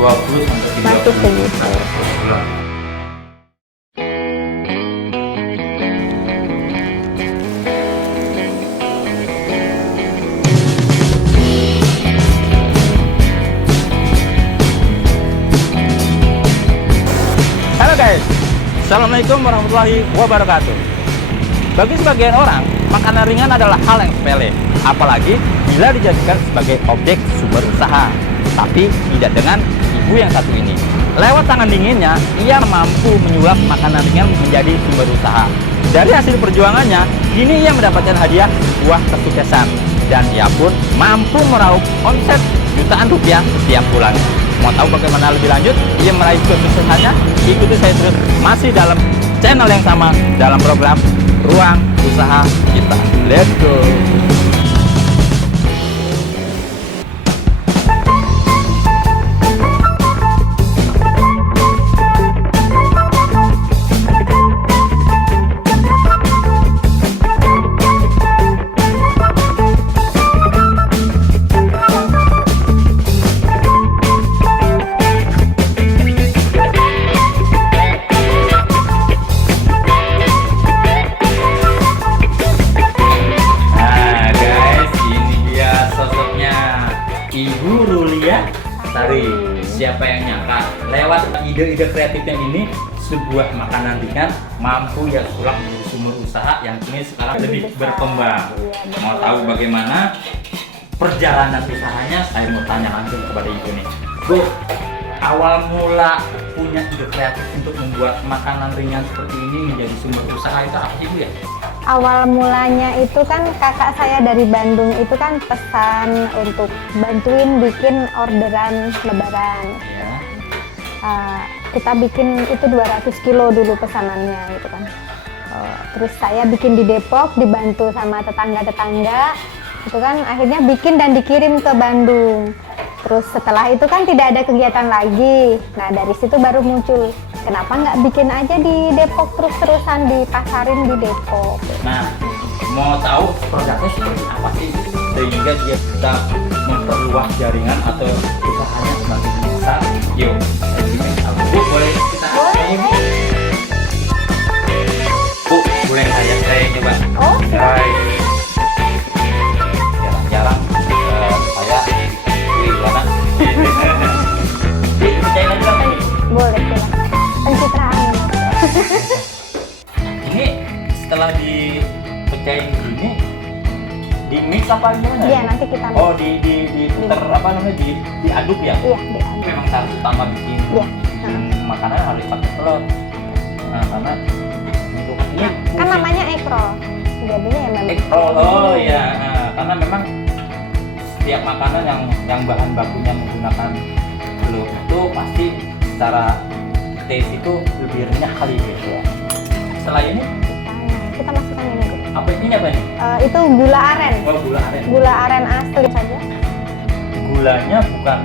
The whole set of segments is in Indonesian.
20 sampai 30 Masih segitu. per bulan. Halo guys, Assalamualaikum warahmatullahi wabarakatuh. Bagi sebagian orang, makanan ringan adalah hal yang sepele, apalagi bila dijadikan sebagai objek sumber usaha. Tapi tidak dengan ibu yang satu ini. Lewat tangan dinginnya, ia mampu menyulap makanan ringan menjadi sumber usaha. Dari hasil perjuangannya, kini ia mendapatkan hadiah sebuah kesuksesan. Dan ia pun mampu meraup omset jutaan rupiah setiap bulan. Mau tahu bagaimana lebih lanjut ia meraih kesuksesannya? Ikuti saya terus masih dalam channel yang sama dalam program Ruang Usaha Kita. Let's go. Ibu Rulia Sari. Siapa yang nyangka lewat ide-ide kreatifnya ini sebuah makanan ringan mampu ya sulap menjadi sumber usaha yang kini sekarang lebih berkembang. Mau tahu bagaimana perjalanan usahanya? Saya mau tanya langsung kepada ibu nih. Bu, awal mula punya ide kreatif untuk membuat makanan ringan seperti ini menjadi sumber usaha itu apa sih Bu ya? Awal mulanya itu kan kakak saya dari Bandung itu kan pesan untuk bantuin bikin orderan lebaran. Ya. Kita bikin itu 200 kilo dulu pesanannya gitu kan. Terus saya bikin di Depok dibantu sama tetangga-tetangga. Itu kan akhirnya bikin dan dikirim ke Bandung. Terus setelah itu kan tidak ada kegiatan lagi. Nah dari situ baru muncul, kenapa nggak bikin aja di Depok terus-terusan dipasarin di Depok. Nah, mau tahu produknya seperti apa sih sehingga dia bisa memperluas jaringan atau usahanya semakin besar? Yuk, Bu, boleh kita ini? Bu, boleh saya coba. Oh, Guys, jarang-jarang saya gimana? Dipercayain aja lah. boleh silakan. Pencitraan. Ini setelah dipecahin gini, di mix apa gimana? Iya nanti kita. Oh, diputar apa namanya, diaduk ya? Iya diaduk. Memang harus utama bikin Iya. makanan harus pakai telur. Nah, karena untuk ini Kan namanya egg roll. Jadinya ya memang. egg roll. Oh iya, nah, karena memang setiap makanan yang bahan bakunya menggunakan telur itu pasti secara taste itu lebih renyah kali gitu ya. Setelah ini Kita masukkan ini dulu. apa ini apa ini? Itu gula aren. Oh, gula aren. Gula aren asli saja. Gulanya bukan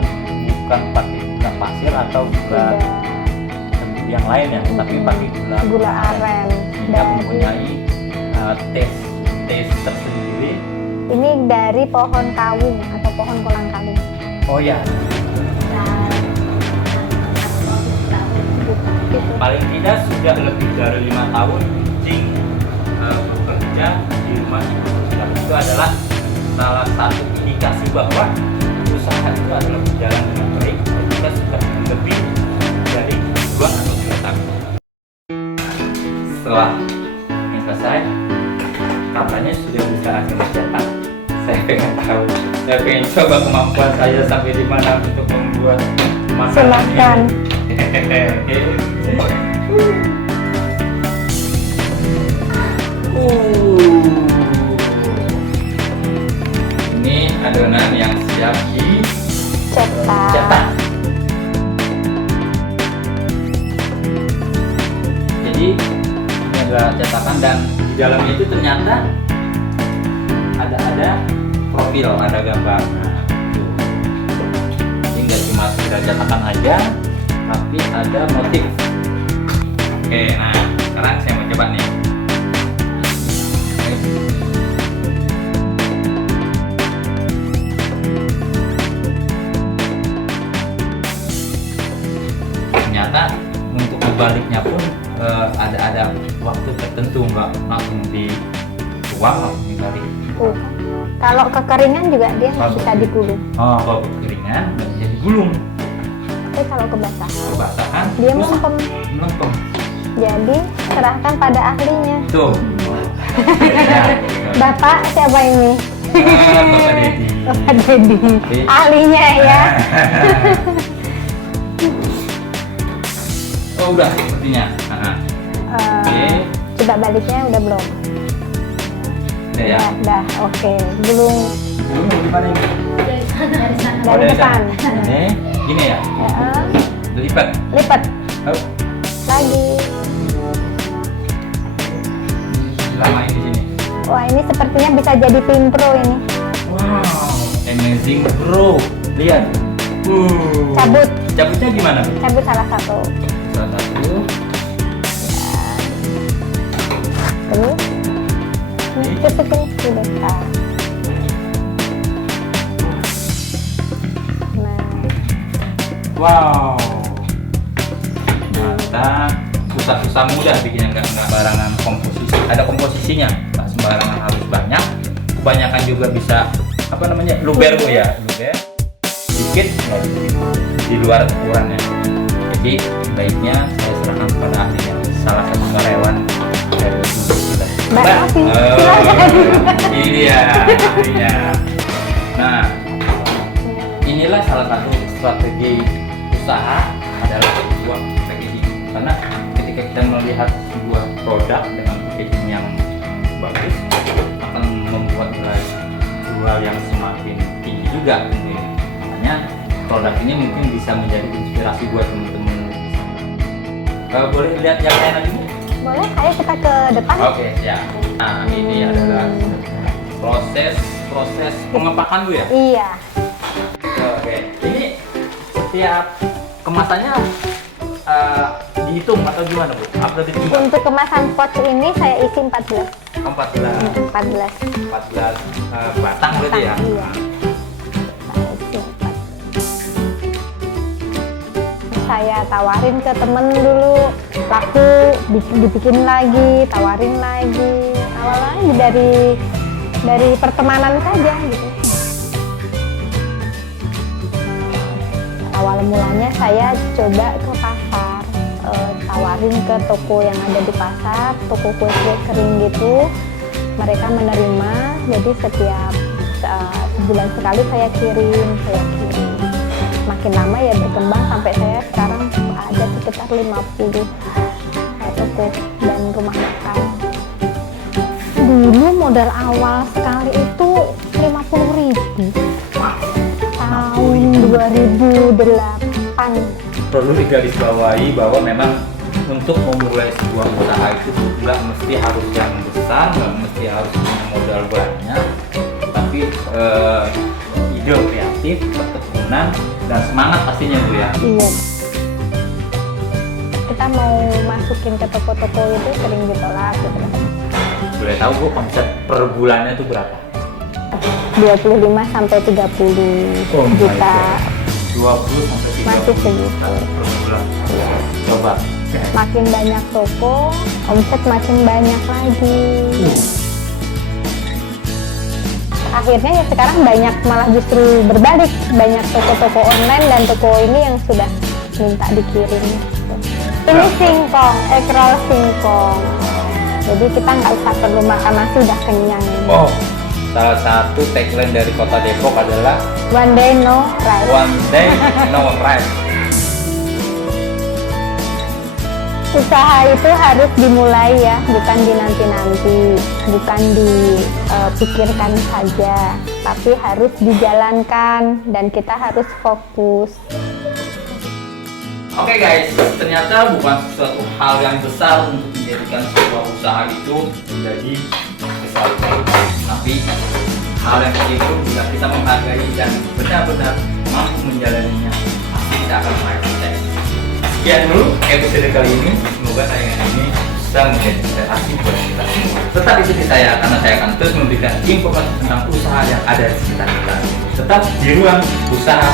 pakai gula pasir atau gula yang lain ya, tapi pakai Gula aren. yang mempunyai taste tersendiri. Ini dari pohon kawung atau pohon kolang kaling. Oh ya, paling tidak sudah lebih dari 5 tahun Cing bekerja di rumah ibu. Dan itu adalah salah satu indikasi bahwa usaha itu adalah berjalan dengan baik ketika sudah lebih dari 2 atau 3 tahun. Setelah ini selesai, katanya sudah bisa hasil cetak. Saya pengen tahu, saya pengen coba kemampuan saya sampai di mana untuk membuat makanan Silahkan. Ini adonan yang siap Cetak. dicetak. Jadi ini adalah cetakan dan di dalamnya itu ternyata ada profil, ada gambar. Nah, tuh. Jadi nggak cuma sekedar cetakan aja, tapi ada motif. Oke, nah sekarang saya mau coba nih. baliknya pun ada waktu tertentu, nggak langsung dituang langsung dibalik. Kalau kekeringan juga dia nggak bisa digulung. Oh, kalau kekeringan nggak bisa digulung. Tapi kalau Kebasahan dia susah. melempem. Melempem. Jadi serahkan pada ahlinya. Tuh. Bapak siapa ini? Bapak Dedi. Bapak Dedi. Oke. Ahlinya ya. Oh, udah sepertinya. Oke. Coba baliknya udah belum? Udah ya. Udah, oke. Gulung Belum gimana ini? dari depan. Ini gini ya. Ya, Lipat. lipat Oh, lagi. lamain di sini. Wah, ini sepertinya bisa jadi tim pro ini. Wow, amazing bro. Lihat. Cabut, Cabutnya gimana? cabut salah satu. Salah satu. Terus ini tutup di depan. Nah, Wow. Ternyata susah-susah mudah bikinnya, nggak sembarangan komposisi. Ada komposisinya, nggak sembarangan harus banyak. Kebanyakan juga bisa apa namanya luber bu ya, luber. Dikit nggak di luar ukurannya. Jadi baiknya saya serahkan kepada ahlinya. Salah satu karyawan dari kita. Mbak Novi, Oh, silakan. ini dia ahlinya. Nah, inilah salah satu strategi usaha adalah sebuah packaging, karena ketika kita melihat sebuah produk dengan packaging yang bagus akan membuat nilai jual yang semakin tinggi juga tentunya. Makanya produk ini mungkin bisa menjadi inspirasi buat teman-teman. Boleh lihat yang lain lagi? Boleh, ayo kita ke depan. Oke, ya. Nah, ini adalah proses pengepakan bu ya. Iya. Oke, ini setiap kemasannya dihitung atau gimana bu? Atau ditimbang? Untuk kemasan pouch ini saya isi 14. 14 14. batang berarti ya? Iya. Saya isi 14. Saya tawarin ke temen dulu, laku, dibikin lagi, tawarin lagi. Awalnya dari pertemanan saja gitu. Awal mulanya saya coba ke pasar, tawarin ke toko yang ada di pasar, toko kue kering gitu. Mereka menerima, jadi setiap sebulan sekali saya kirim. Makin lama ya berkembang sampai saya sekarang ada sekitar 50 toko dan rumah makan. Dulu modal awal sekali itu 50.000. Tahun 2008. Perlu digarisbawahi bahwa memang untuk memulai sebuah usaha itu nggak mesti harus yang besar, nggak mesti harus punya modal banyak, tapi ide kreatif, ketekunan, dan semangat pastinya bu ya. Iya. Kita mau masukin ke toko-toko itu sering ditolak gitu. Boleh tahu bu omset per bulannya itu berapa? 25 sampai 30 Oh my juta. 20 sampai 30 Masih segitu. juta per bulan. Coba. Makin banyak toko, omset makin banyak lagi. Akhirnya ya sekarang banyak, malah justru berbalik, banyak toko-toko online dan toko ini yang sudah minta dikirim. Ini singkong, egg roll singkong. Jadi kita nggak usah perlu makan nasi, udah kenyang. Oh, salah satu tagline dari Kota Depok adalah One day no rice. One day no rice. Usaha itu harus dimulai ya, bukan dinanti-nanti, bukan dipikirkan saja, tapi harus dijalankan dan kita harus fokus. Oke guys, ternyata bukan suatu hal yang besar untuk menjadikan sebuah usaha itu menjadi besar, tapi hal yang kecil itu bisa kita menghargai dan benar-benar mampu menjalaninya, pasti kita akan meraih sukses. Sekian dulu episode kali ini, semoga tayangan ini bisa menjadi inspirasi buat kita semua. Tetap ikuti saya karena saya akan terus memberikan informasi tentang usaha yang ada di sekitar kita. Tetap di ruang usaha